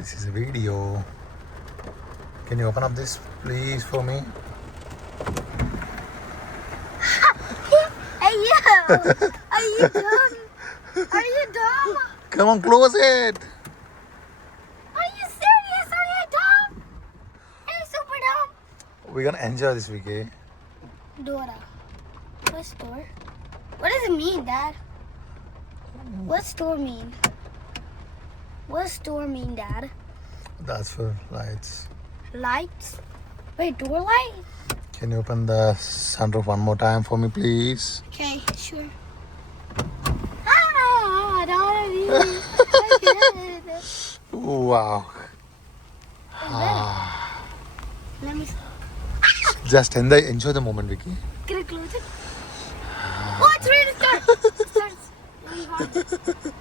This is a video. Can you open up this please for me? Hey, you! Are you dumb? Are you dumb? Come on, close it. Are you serious? Are you dumb? Are you super dumb? We're gonna enjoy this weekend. Dora. What store? What does it mean, Dad? What store mean? What store mean, Dad? That's for lights. Lights? Wait, door light? Can you open the sunroof one more time for me, please? Okay, sure. Ah, Dora, Wow. Let me Just enjoy the moment, Vicky. get it close it. Oh, it's ready to start. It starts.